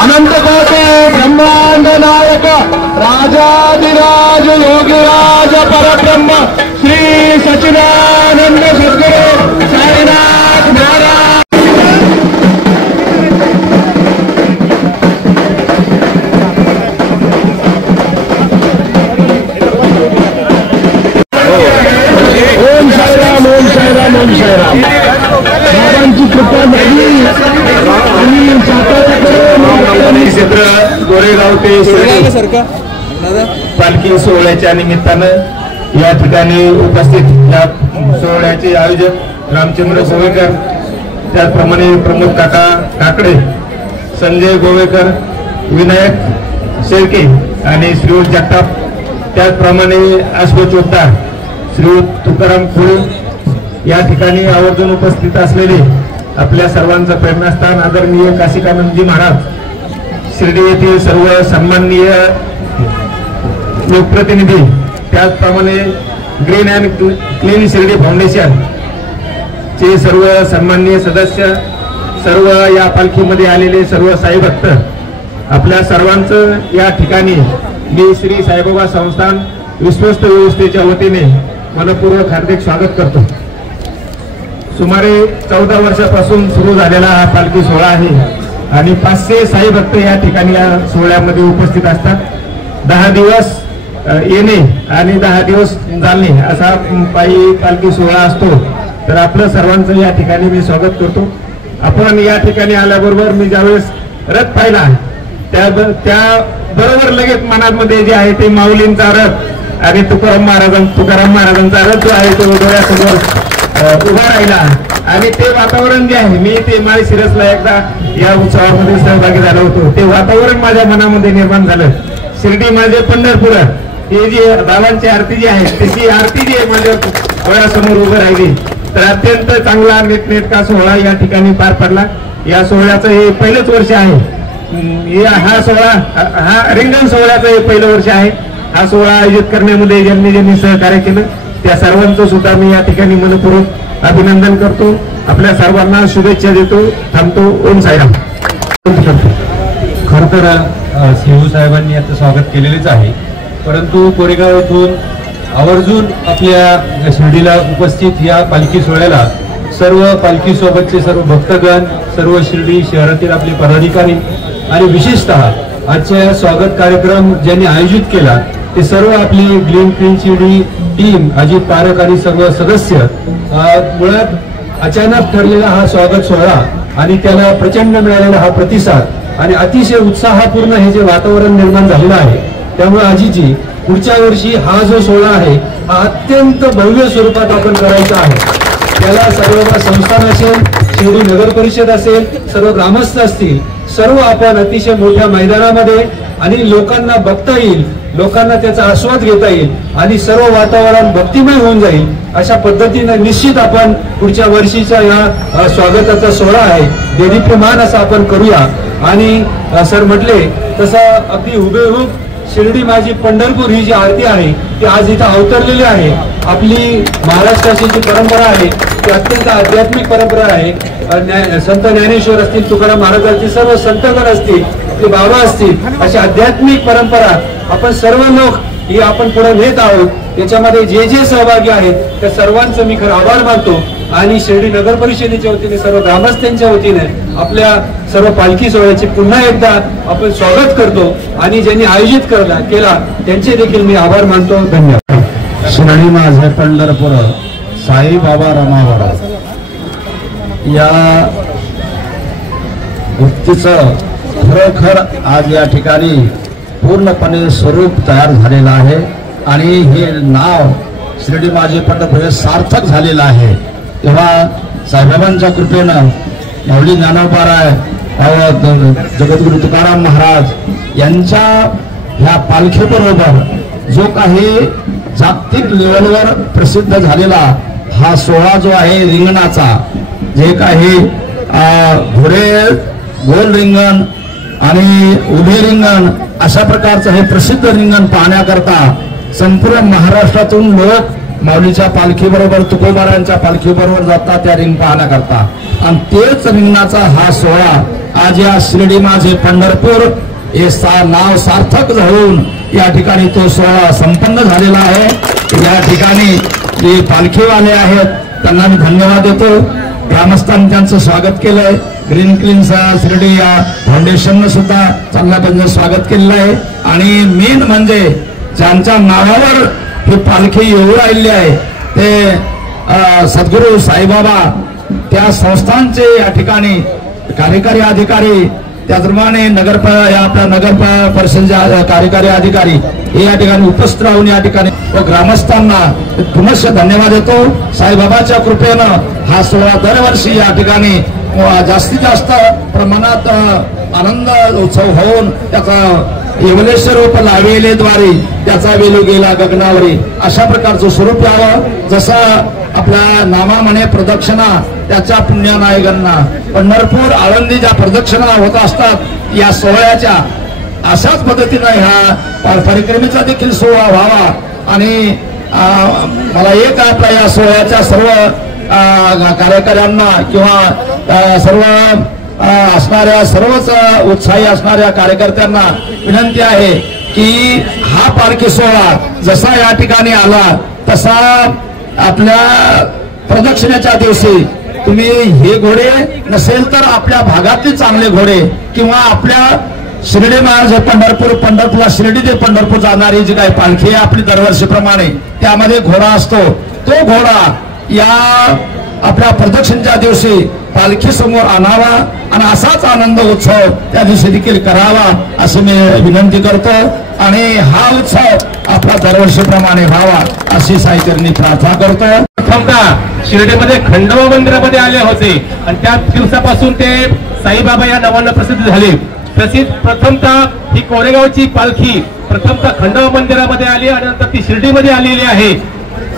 अनंत कोटे ब्रह्मांड नायक राजाधिराज योगीराज परब्रह्म श्री सच्चिदानंद सद्गुरु साईनाथ महाराज गोरेगाव ते पालखी सोहळ्याच्या निमित्तानं या ठिकाणी उपस्थित या सोहळ्याचे आयोजक रामचंद्र गोवेकर, त्याचप्रमाणे प्रमोद काका काकडे, संजय गोवेकर, विनायक शेळके आणि श्रीयुत जगताप, त्याचप्रमाणे अश्वचोद्धा श्रीयुत तुकाराम खुळे या ठिकाणी आवर्जून उपस्थित असलेले आपल्या सर्वांचं प्रेरणास्थान आदरणीय काशिकानंदजी महाराज, शिर्डी येथील सर्व सन्माननीय लोकप्रतिनिधी, त्याचप्रमाणे green and clean Shirdi foundation चे सर्व सन्माननीय सदस्य, सर्व या पालखीमध्ये आलेले सर्व साई भक्त, आपल्या सर्वांचं या ठिकाणी मी श्री साईबाबा संस्थान विश्वस्त व्यवस्थेच्या वतीने मनपूर्वक हार्दिक स्वागत करतो। सुमारे 14 वर्षापासून सुरू झालेला हा पालखी सोहळा आहे आणि 500 साई भक्त या ठिकाणी या सोहळ्यामध्ये उपस्थित असतात। 10 दिवस येणे आणि 10 दिवस जाणे असा पायी पालखी सोहळा असतो। तर आपलं सर्वांचं या ठिकाणी मी स्वागत करतो। आपण या ठिकाणी आल्याबरोबर मी ज्यावेळेस रथ पाहिला त्या बरोबर लगेच मनामध्ये जे आहे ते माऊलींचा रथ आणि तुकाराम महाराजांचा रथ जो आहे तो डोळ्यासमोर उभा राहिला आणि ते वातावरण जे आहे, मी ते माळशिरसला एकदा या उत्सवामध्ये सहभागी झालो होतो, ते वातावरण माझ्या मनामध्ये निर्माण झालं। शिर्डी माझे पंढरपूर हे जी बाबांची आरती जी आहे त्याची आरती जी आहे माझ्या डोळ्यासमोर उभं राहिली। तर अत्यंत चांगला नीटनेटका सोहळा या ठिकाणी पार पडला। या सोहळ्याचं हे पहिलंच वर्ष आहे। हा सोहळा हा रिंगण सोहळ्याचं हे पहिलं वर्ष आहे। हा सोहळा आयोजित करण्यामध्ये ज्यांनी सहकार्य केलं त्या सर्वांचं सुद्धा मी या ठिकाणी मनपूर्वक अभिनंदन करतो। आपल्या सर्वांना शुभेच्छा देतो। थांबतो। ओम साईराम। खरं तर शिवू साहेबांनी आता स्वागत केलेलेच आहे, परंतु कोरेगाव येथून आवर्जून आपल्या शिर्डीला उपस्थित या पालखी सोहळ्याला सर्व पालखी सोबतचे सर्व भक्तगण, सर्व शिर्डी शहरातील आपले पदाधिकारी आणि विशेषतः आजच्या स्वागत कार्यक्रम ज्यांनी आयोजित केला ते सर्व आपली green clean Shirdi team, Ajit park आणि सर्व सदस्य, मुळात अचानक ठरलेला हा स्वागत सोहळा आणि त्याला प्रचंड मिळालेला हा प्रतिसाद आणि अतिशय उत्साहपूर्ण हे जे वातावरण निर्माण झालेलं आहे, त्यामुळे आजीजी पुढच्या वर्षी हा जो सोहळा आहे हा अत्यंत भव्य स्वरूपात आपण करायचा आहे। त्याला सर्व संस्थान असेल, शिर्डी नगर परिषद असेल, सर्व ग्रामस्थ असतील, सर्व आपण अतिशय मोठ्या मैदानामध्ये आणि लोकांना बघता येईल, लोकांना त्याचा आस्वाद घेता येईल आणि सर्व वातावरण भक्तिमय होऊन जाईल अशा पद्धतीने निश्चित आपण पुढच्या वर्षीचा या स्वागताचा सोहळा आहे देदीप्यमान असा आपण करूया। आणि सर म्हटले तसं अगदी हुबेहूब शिर्डी माझी पंढरपूर ही जी आरती आहे ती आज इथं अवतरलेली आहे। आपली महाराष्ट्राची जी परंपरा आहे ती अत्यंत आध्यात्मिक परंपरा आहे। संत ज्ञानेश्वर असतील, तुकाराम महाराज असतील, सर्व संतगण असतील, ते बाबा असतील, अशी आध्यात्मिक परंपरा आपण सर्व लोक ही आपण पुढे नेत आहोत। त्याच्यामध्ये जे जे सहभागी आहेत त्या सर्वांचं मी खरं आभार मानतो आणि शिर्डी नगर परिषदेच्या वतीने सर्व ग्रामस्थांच्या वतीने आपल्या सर्व पालखी सोहळ्याचे पुन्हा एकदा आपण स्वागत करतो आणि ज्यांनी आयोजित केला त्यांचे देखील मी आभार मानतो। धन्यवाद। शिर्डी माझे पंढरपूर साई बाबा रमावरा या गोष्टीचं खरोखर आज या ठिकाणी पूर्णपणे स्वरूप तयार झालेलं आहे आणि हे नाव शिर्डी माझे पंढरपूर हे सार्थक झालेलं आहे। तेव्हा साईबाबांच्या कृपेनं माऊली ज्ञानोबाराय, जगद्गुरु तुकाराम महाराज यांच्या ह्या पालखीबरोबर जो काही जागतिक लेवलवर प्रसिद्ध झालेला हा सोहळा जो आहे रिंगणाचा, जे काही घोडे गोल रिंगण आणि उभे रिंगण अशा प्रकारचं हे प्रसिद्ध रिंगण पाहण्याकरता संपूर्ण महाराष्ट्रातून लोक माऊलीच्या पालखीबरोबर तुकोबारांच्या पालखीबरोबर जातात त्या रिंग पाहण्याकरता। आणि तेच रिंगणाचा हा सोहळा आज या शिर्डी माझे पंढरपूर हे नाव सार्थक होऊन या ठिकाणी तो सोहळा संपन्न झालेला आहे। या ठिकाणी जे पालखीवाले आहेत त्यांना मी धन्यवाद देतो। ग्रामस्थांनी त्यांचं स्वागत केलंय। ग्रीन क्लीन शिर्डी या फाउंडेशननं सुद्धा चांगल्या पद्धतीने स्वागत केलेलं आहे आणि मेन म्हणजे ज्यांच्या नावावर ही पालखी येऊ राहिली आहे ते सद्गुरू साईबाबा, त्या संस्थांचे या ठिकाणी कार्यकारी अधिकारी, त्याचप्रमाणे आपल्या नगर परिषदेचे कार्यकारी अधिकारी हे या ठिकाणी उपस्थित राहून या ठिकाणी व ग्रामस्थांना पुनश्च धन्यवाद देतो। साईबाबाच्या कृपेनं हा सोहळा दरवर्षी या ठिकाणी जास्तीत जास्त प्रमाणात आनंद उत्सव होऊन त्याचा येवलेश्वर रूप लावेलेद्वारे त्याचा वेलू गेला गगनावरी अशा प्रकारचं स्वरूप यावं। जसं आपल्या नामा म्हणे प्रदक्षिणा त्याच्या पुण्यानायकांना पंढरपूर आळंदी ज्या प्रदक्षिणा होत असतात या सोहळ्याच्या अशाच पद्धतीने ह्या परिक्रमेचा देखील सोहळा व्हावा। आणि मला एक आपल्या या सोहळ्याच्या सर्व कार्यकर्त्यांना किंवा सर्व असणाऱ्या सर्वच उत्साही असणाऱ्या कार्यकर्त्यांना विनंती आहे की हा पालखी सोहळा जसा या ठिकाणी आला तसा आपल्या प्रदक्षिणेच्या दिवशी तुम्ही हे घोडे नसेल तर आपल्या भागातील चांगले घोडे किंवा आपल्या शिर्डी महाराज पंढरपूरला शिर्डी ते पंढरपूर जाणारी जी काही पालखी आहे आपली दरवर्षीप्रमाणे त्यामध्ये घोडा असतो, तो घोडा या आपल्या प्रदक्षिणेच्या दिवशी पालखी समोर आणावा आणि असाच आनंद उत्सव त्या दिवशी देखील करावा असे मी विनंती करतो आणि हा उत्सव आपला दरवर्षीप्रमाणे व्हावा अशी साईचरणी प्रार्थना करतो। प्रथमतः शिर्डीमध्ये खंडोबा मंदिरामध्ये आले होते आणि त्या दिवसापासून ते साईबाबा या नावाने प्रसिद्ध झाले। प्रथमतः ही कोरेगावची पालखी प्रथमतः खंडोबा मंदिरामध्ये आली आणि नंतर ती शिर्डीमध्ये आलेली आहे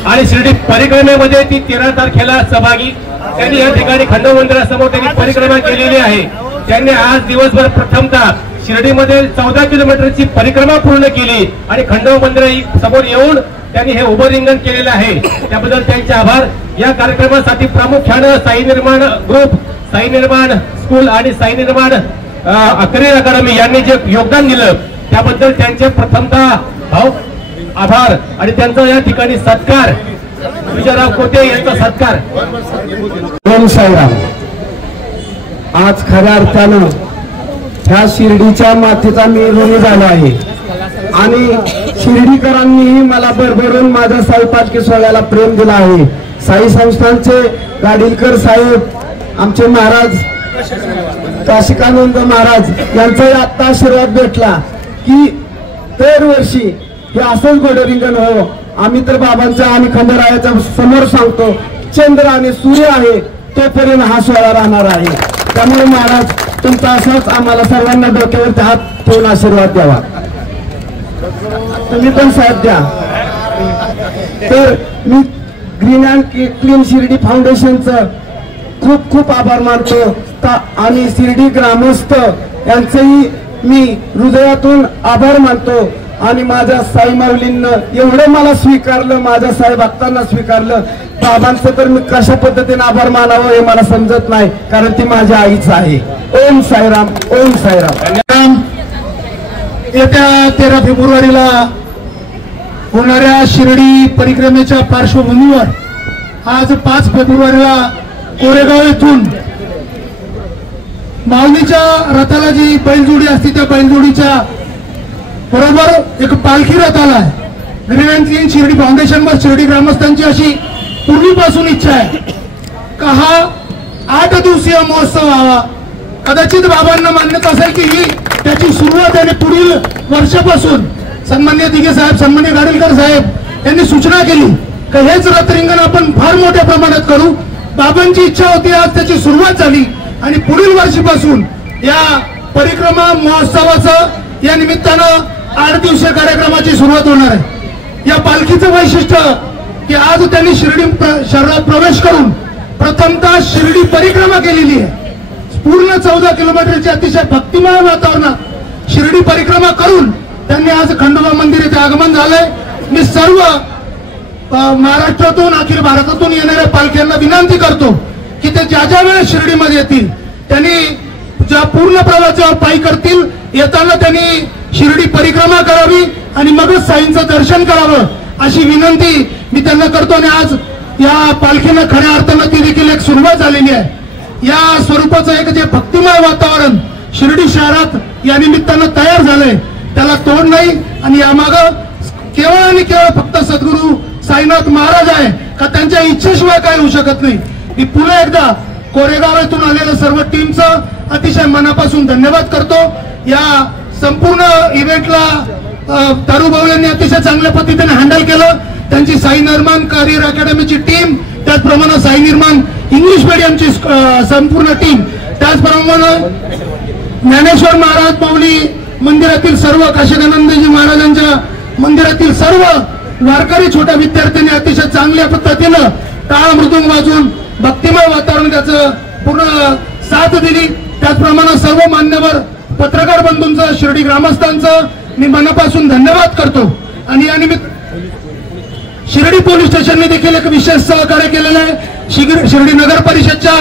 आणि शिर्डी परिक्रमेमध्ये ती 13 तारखेला सहभागी त्यांनी या ठिकाणी खंडोबा मंदिरासमोर त्यांनी परिक्रमा केलेली आहे। त्यांनी आज दिवसभर प्रथमतः शिर्डीमध्ये 14 किलोमीटरची परिक्रमा पूर्ण केली आणि खंडोबा मंदिरा समोर येऊन त्यांनी हे उभं रिंगण केलेलं आहे, त्याबद्दल त्यांचे आभार। या कार्यक्रमासाठी प्रामुख्याने साई निर्माण ग्रुप, साई निर्माण स्कूल आणि साई निर्माण करिअर अकादमी यांनी जे योगदान दिलं त्याबद्दल त्यांचे प्रथमतः भाव आभार आणि त्यांचा या ठिकाणी सत्कार विजयराव कोते यांचा सत्कार। ओम साईराम। आज खऱ्या अर्थानं ह्या शिर्डीच्या मातीचा मी ऋणी झालो आहे आणि शिर्डीकरांनीही मला भरभरून माझ्या साई पालखी सोहळ्याला प्रेम दिला आहे। साई संस्थांचे गाडीलकर साहेब, आमचे महाराज काशिकानंद महाराज यांचाही आत्ता आशीर्वाद भेटला की दरवर्षी हे असंच घोडे रिंगण हो। आम्ही तर बाबांच्या आणि खंडरायाच्या समोर सांगतो चंद्र आणि सूर्य आहे तोपर्यंत हा सोहळा राहणार आहे। त्यामुळे महाराज तुमचा असाच आम्हाला सर्वांना डोक्यावरती हात ठेवून आशीर्वाद द्यावा. तुम्ही पण साथ द्या. तर मी ग्रीन अँड क्लीन शिर्डी फाउंडेशनचं खूप खूप आभार मानतो आणि शिर्डी ग्रामस्थ यांचेही मी हृदयातून आभार मानतो. आणि माझ्या साई माऊलींनं एवढं मला स्वीकारलं, माझ्या साई भक्तांना स्वीकारलं. बाबांचं तर मी कशा पद्धतीने आभार मानावं हे मला समजत नाही, कारण ती माझ्या आईच आहे. ओम साईराम, ओम साईराम. येत्या 13 फेब्रुवारीला होणाऱ्या शिर्डी परिक्रमेच्या पार्श्वभूमीवर आज 5 फेब्रुवारीला कोरेगाव येथून माऊलीच्या रथाला जी बैलजोडी असते त्या बैलजोडीच्या बरोबर एक पालखी रथ आला आहे. Green and clean Shirdi foundation व शिर्डी ग्रामस्थांची अशी पूर्वीपासून इच्छा आहे का हा 8 दिवसीय महोत्सव व्हावा. कदाचित बाबांना मान्यता असेल की ही त्याची सुरुवात आणि पुढील वर्षापासून सन्माननीय दिघे साहेब, सन्माननीय गाडीलकर साहेब यांनी सूचना केली की हेच रथ रिंगण आपण फार मोठ्या प्रमाणात करू. बाबांची इच्छा होती, आज त्याची सुरुवात झाली आणि पुढील वर्षीपासून या परिक्रमा महोत्सवाचं या निमित्तानं 8 दिवसीय कार्यक्रमाची सुरुवात होणार आहे. या पालखीचं वैशिष्ट्य की आज त्यांनी शिर्डी शहरात प्रवेश करून प्रथमतः शिर्डी परिक्रमा केलेली आहे. पूर्ण 14 किलोमीटरची अतिशय भक्तिमय वातावरणात शिर्डी परिक्रमा करून त्यांनी आज खंडोबा मंदिर येथे आगमन झालंय. मी सर्व महाराष्ट्रातून अखिल भारतातून येणाऱ्या पालख्यांना विनंती करतो की ते ज्या वेळेस शिर्डीमध्ये येतील त्यांनी ज्या पूर्ण प्रवासावर पायी करतील, येताना त्यांनी शिर्डी परिक्रमा करावी आणि मगच साईंचं दर्शन करावं अशी विनंती मी त्यांना करतो. आणि आज या पालखीनं खऱ्या अर्थानं ती देखील एक सुरुवात झालेली आहे. या स्वरूपाचं एक जे भक्तिमय वातावरण शिर्डी शहरात या निमित्तानं तयार झालंय त्याला तोड नाही. आणि यामागं केवळ आणि केवळ फक्त सद्गुरू साईनाथ महाराज आहे का त्यांच्या इच्छेशिवाय काय होऊ शकत नाही. मी पुन्हा एकदा कोरेगाव येथून आलेल्या सर्व टीमचं अतिशय मनापासून धन्यवाद करतो. या संपूर्ण इव्हेंटला तारुभाऊ यांनी अतिशय चांगल्या पद्धतीने हँडल केलं. त्यांची साई निर्माण करिअर अकॅडमीची टीम, त्याचप्रमाणे साई निर्माण इंग्लिश मीडियमची संपूर्ण टीम, त्याचप्रमाणे ज्ञानेश्वर महाराज माऊली मंदिरातील सर्व, काशिकानंदजी महाराजांच्या मंदिरातील सर्व वारकरी छोट्या विद्यार्थ्यांनी अतिशय चांगल्या पद्धतीनं टाळ मृदुंग वाजवून भक्तिमय वातावरण त्याचं पूर्ण साथ दिली. त्याचप्रमाणे सर्व मान्यवर पत्रकार बंधूंचं, शिर्डी ग्रामस्थांचं मी मनापासून धन्यवाद करतो. आणि या निमित्त शिर्डी पोलीस स्टेशनने देखील एक विशेष सहकार्य केलेलं आहे. शिर्डी नगर परिषदच्या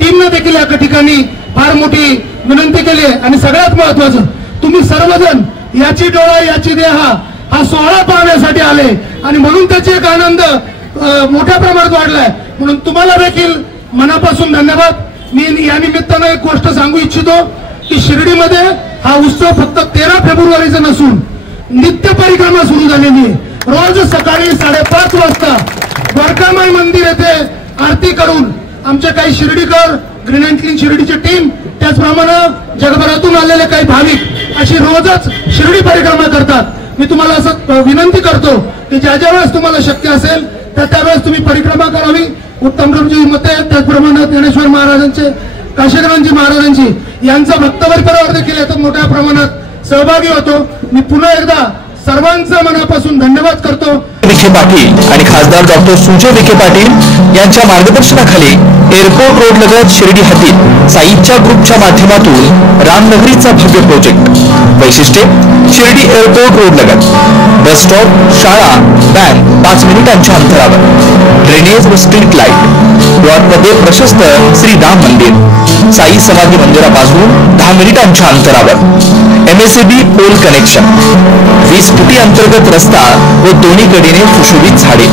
टीमने देखील या ठिकाणी फार मोठी विनंती केली आहे. आणि सगळ्यात महत्वाचं, तुम्ही सर्वजण याची डोळा याची देहा हा सोहळा पाहण्यासाठी आले आणि म्हणून त्याचे एक आनंद मोठ्या प्रमाणात वाढलाय. म्हणून तुम्हाला देखील मनापासून धन्यवाद. मी या निमित्तानं एक गोष्ट सांगू इच्छितो की शिर्डीमध्ये हा उत्सव फक्त 13 फेब्रुवारीचा नसून नित्य परिक्रमा सुरू झालेली आहे. रोज सकाळी 5:30 वाजता द्वारकामाई मंदिर येथे आरती करून आमचे काही शिर्डीकर, ग्रीन अँड क्लीन शिर्डीची टीम, त्याचप्रमाणे जगभरातून आलेले काही भाविक अशी रोजच शिर्डी परिक्रमा करतात. मी तुम्हाला असं विनंती करतो की ज्या वेळेस तुम्हाला शक्य असेल तर त्यावेळेस तुम्ही परिक्रमा करावी. उत्तमरावजी मते, त्याचप्रमाणे ज्ञानेश्वर महाराजांचे, काशीनाथजी महाराजांची यांचा भक्तपरिवार देखील यात मोठ्या प्रमाणात सहभागी होतो. मी पुन्हा एकदा सर्वांचं मनापासून धन्यवाद करतो. विखे पाटील आणि खासदार डॉक्टर सुजय विखे पाटील यांच्या मार्गदर्शनाखाली एअरपोर्ट रोड लगत शिर्डी हद्दीत साईच्या ग्रुपच्या माध्यमातून रामनगरीचा भव्य प्रोजेक्ट. वैशिष्ट्ये, शिर्डी एअरपोर्ट रोड लगत बस स्टॉप, शाळा, बँक 5 मिनिटांच्या अंतरावर, ड्रेनेज व स्ट्रीट लाईट, प्लॉटमध्ये प्रशस्त श्री राम मंदिर, साई समाधी मंदिरापासून 10 मिनिटांच्या अंतरावर, MSAB पोल कनेक्शन, 20 फुटी अंतर्गत रस्ता व दोन्ही कडेने सुशोभित झाडे,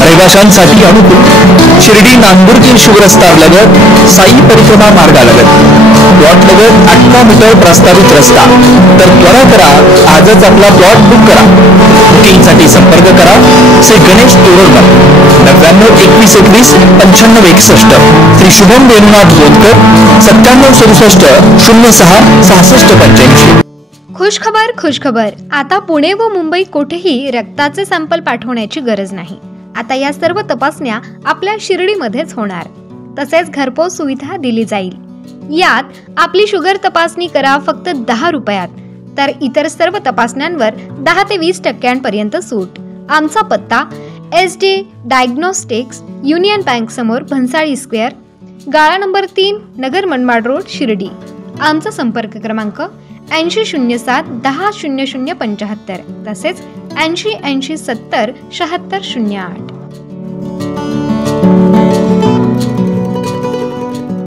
रहिवाशांसाठी अनुकूल. शिर्डी नांदुर्गी शिवरस्ता लगत साई परिक्रमा मार्गालगत प्लॉट लगत 18 मीटर प्रस्तावित रस्ता. तर त्वरा करा, आजच आपला प्लॉट बुक करा. बुकिंगसाठी संपर्क करा श्री गणेश तोरडमल 99 21 21 95 61, श्री शुभम वेणुनाथ बोलकर 97 67 06 66 85. खुशखबर. आता पुणे व मुंबई कुठेही रक्ताचे सॅम्पल पाठवण्याची गरज नाही. आता या सर्व तपासण्या आपल्या शिर्डीमध्येच होणार. तसेच घरपोच सुविधा दिली जाईल. यात आपली शुगर तपासणी करा फक्त 10 रुपयात, तर इतर सर्व तपासण्यांवर 10 ते 20% सूट. आमचा पत्ता SD डायग्नोस्टिक्स, युनियन बँक समोर, भन्साळी स्क्वेअर, गाळा नंबर 3, नगर मनमाड रोड, शिर्डी. आमचा संपर्क क्रमांक 8007 10 0075 तसेच 80 80 70 76 08.